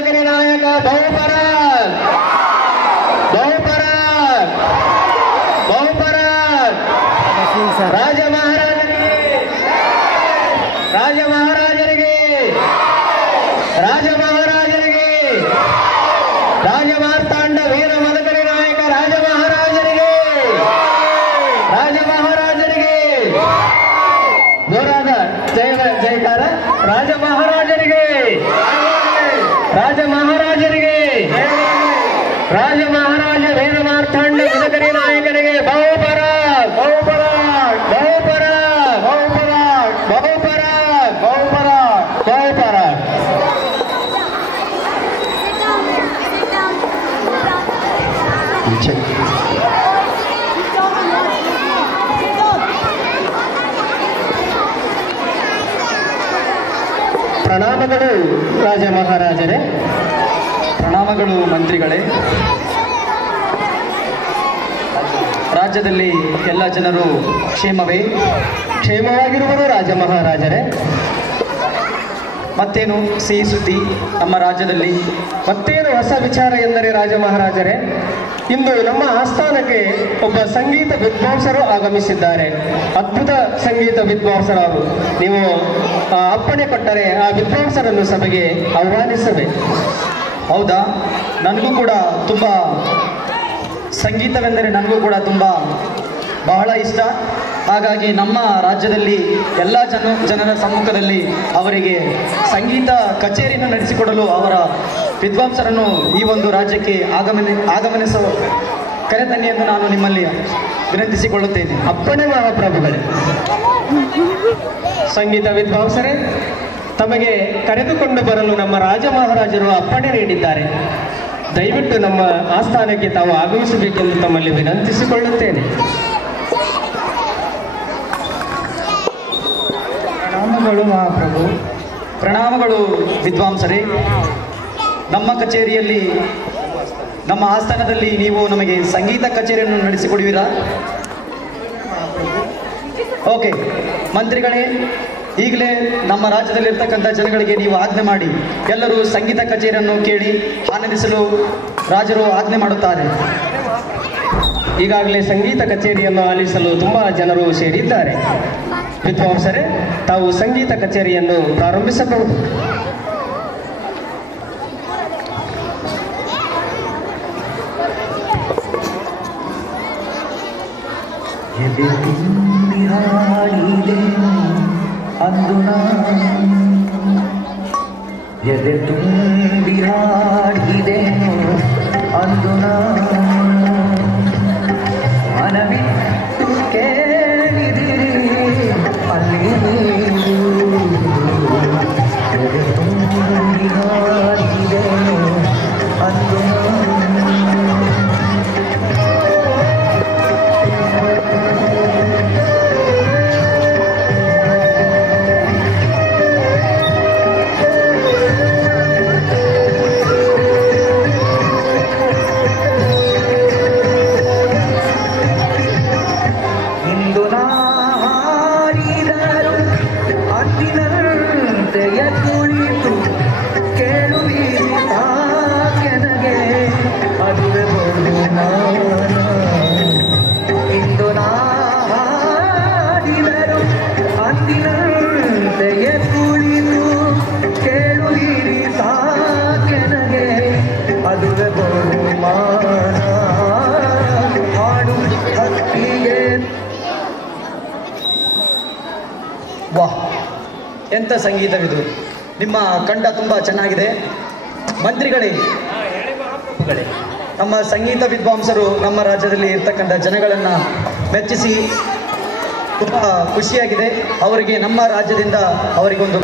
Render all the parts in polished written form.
ಮದಕರಿ ನಾಯಕ ಬಹುಪರಾಗ್ ಬಹುಪರಾಗ್ ಬಹುಪರಾಗ್ ರಾಜ ಮಹಾರಾಜರಿಗೆ ರಾಜ ಮಹಾರಾಜರಿಗೆ ರಾಜ ಮಹಾರಾಜರಿಗೆ ರಾಜ ಮಾರ್ತಾಂಡ ವೀರ ಮದಕರಿ ನಾಯಕ ರಾಜ ಮಹಾರಾಜರಿಗೆ ರಾಜ ಮಹಾರಾಜರಿಗೆ ಜೋರಾದ ಜಯಕಾರ ರಾಜ ಮಹಾರಾಜರಿಗೆ ರಾಜ ಮಹಾರಾಜರಿಗೆ ರಾಜ ಮಹಾರಾಜ ವೀರ ಮಾರ್ತಾಂಡ ಮದಕರಿ ನಾಯಕರಿಗೆ ಬಹುಪರಾಗ್ ಬಹುಪರಾಗ್ ಬಹುಪರಾಗ್ ಬಹುಪರಾಗ್ ಬಹುಪರಾಗ್ ಬಹುಪರಾಗ್ ಬಹುಪರಾಗ್ ಪ್ರಣಾಮಗಳು ರಾಜ ಮಹಾರಾಜರೇ. ಪ್ರಣಾಮಗಳು ಮಂತ್ರಿಗಳೇ. ರಾಜ್ಯದಲ್ಲಿ ಎಲ್ಲ ಜನರು ಕ್ಷೇಮವೇ? ಕ್ಷೇಮವಾಗಿರುವರು ರಾಜ ಮಹಾರಾಜರೇ. ಮತ್ತೇನು ಸಿಹಿ ಸುದ್ದಿ ನಮ್ಮ ರಾಜ್ಯದಲ್ಲಿ? ಮತ್ತೇನು ಹೊಸ ವಿಚಾರ ಎಂದರೆ ರಾಜ ಮಹಾರಾಜರೇ, ಇಂದು ನಮ್ಮ ಆಸ್ಥಾನಕ್ಕೆ ಒಬ್ಬ ಸಂಗೀತ ವಿದ್ವಾಂಸರು ಆಗಮಿಸಿದ್ದಾರೆ. ಅದ್ಭುತ ಸಂಗೀತ ವಿದ್ವಾಂಸರವರು. ನೀವು ಅಪ್ಪಣೆ ಕೊಟ್ಟರೆ ಆ ವಿದ್ವಾಂಸರನ್ನು ಸಭೆಗೆ ಆಹ್ವಾನಿಸಬೇಕು. ಹೌದಾ? ನನಗೂ ಕೂಡ ತುಂಬ ಸಂಗೀತವೆಂದರೆ ನನಗೂ ಕೂಡ ತುಂಬ ಬಹಳ ಇಷ್ಟ. ಹಾಗಾಗಿ ನಮ್ಮ ರಾಜ್ಯದಲ್ಲಿ ಎಲ್ಲ ಜನರ ಸಮ್ಮುಖದಲ್ಲಿ ಅವರಿಗೆ ಸಂಗೀತ ಕಚೇರಿಯನ್ನು ನಡೆಸಿಕೊಡಲು ಅವರ ವಿದ್ವಾಂಸರನ್ನು ಈ ಒಂದು ರಾಜ್ಯಕ್ಕೆ ಆಗಮನಿಸುವ ಕರೆತನ್ನಿ ಎಂದು ನಾನು ನಿಮ್ಮಲ್ಲಿ ವಿನಂತಿಸಿಕೊಳ್ಳುತ್ತೇನೆ. ಅಪ್ಪಣೆ ಮಹಾಪ್ರಭುಗಳೇ. ಸಂಗೀತ ವಿದ್ವಾಂಸರೇ, ತಮಗೆ ಕರೆದುಕೊಂಡು ಬರಲು ನಮ್ಮ ರಾಜ ಮಹಾರಾಜರು ಅಪ್ಪಣೆ ನೀಡಿದ್ದಾರೆ. ದಯವಿಟ್ಟು ನಮ್ಮ ಆಸ್ಥಾನಕ್ಕೆ ತಾವು ಆಗಮಿಸಬೇಕೆಂದು ತಮ್ಮಲ್ಲಿ ವಿನಂತಿಸಿಕೊಳ್ಳುತ್ತೇನೆ. ಪ್ರಣಾಮಗಳು ಮಹಾಪ್ರಭು. ಪ್ರಣಾಮಗಳು ವಿದ್ವಾಂಸರೇ. ನಮ್ಮ ಕಚೇರಿಯಲ್ಲಿ, ನಮ್ಮ ಆಸ್ಥಾನದಲ್ಲಿ ನೀವು ನಮಗೆ ಸಂಗೀತ ಕಚೇರಿಯನ್ನು ನಡೆಸಿಕೊಡುವಿರಾ? ಓಕೆ ಮಂತ್ರಿಗಳೇ, ಈಗಲೇ ನಮ್ಮ ರಾಜ್ಯದಲ್ಲಿರ್ತಕ್ಕಂಥ ಜನಗಳಿಗೆ ನೀವು ಆಜ್ಞೆ ಮಾಡಿ ಎಲ್ಲರೂ ಸಂಗೀತ ಕಚೇರಿಯನ್ನು ಕೇಳಿ ಆನಂದಿಸಲು ರಾಜರು ಆಜ್ಞೆ ಮಾಡುತ್ತಾರೆ. ಈಗಾಗಲೇ ಸಂಗೀತ ಕಚೇರಿಯನ್ನು ಆಲಿಸಲು ತುಂಬಾ ಜನರು ಸೇರಿದ್ದಾರೆ. ವಿದ್ವಾಂಸರೇ, ತಾವು ಸಂಗೀತ ಕಚೇರಿಯನ್ನು ಪ್ರಾರಂಭಿಸಬಹುದು. ಎದೆ ತುಂಬಿ ಹಾಡಿದೆನು ಅಂದು ಮನವಿಟ್ಟು ಕೇಳಿದಿರಿ ಅಲ್ಲಿ ಎದೆ ತುಂಬಿ ಹಾಡಿದೆನು ಅಂದು ವಾಹ್, ಎಂಥ ಸಂಗೀತವಿದು! ನಿಮ್ಮ ಕಂಠ ತುಂಬ ಚೆನ್ನಾಗಿದೆ. ಮಂತ್ರಿಗಳೇ, ನಮ್ಮ ಸಂಗೀತ ವಿದ್ವಾಂಸರು ನಮ್ಮ ರಾಜ್ಯದಲ್ಲಿ ಇರ್ತಕ್ಕಂಥ ಜನಗಳನ್ನು ಮೆಚ್ಚಿಸಿ ತುಂಬ ಖುಷಿಯಾಗಿದೆ. ಅವರಿಗೆ ನಮ್ಮ ರಾಜ್ಯದಿಂದ ಅವರಿಗೊಂದು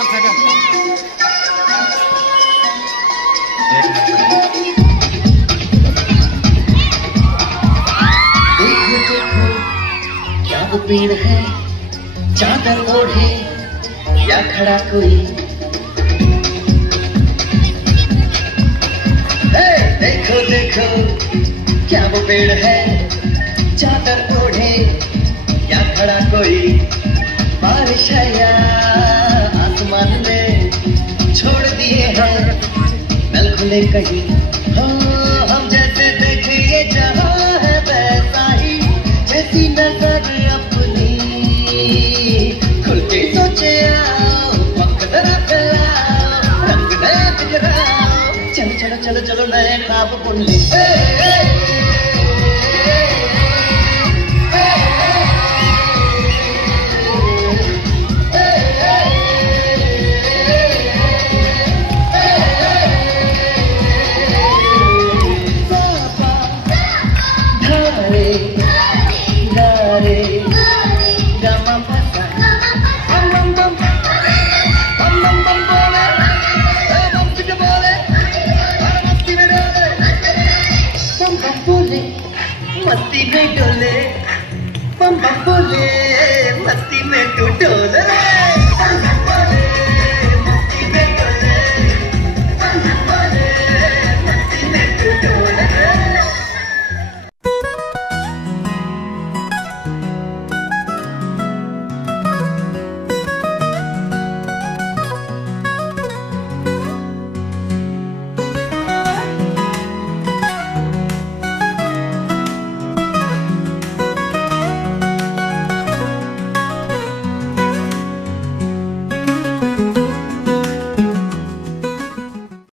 क्या वो पेड़ है चादर ओढ़े या खड़ा कोई देखो देखो क्या वो पेड़ है चादर ओढ़े या खड़ा कोई बारिश है या आसमान में छोड़ दिए हैं नल खुले कहीं हो हम जैसे देखिए जहाँ है वैसा ही जैसी नजर अपनी खुल के सोचे आओ पंख जरा फैलाओ रंग नए बिखराओ चलो चलो चलो चलो नए ख्वाब बुन ले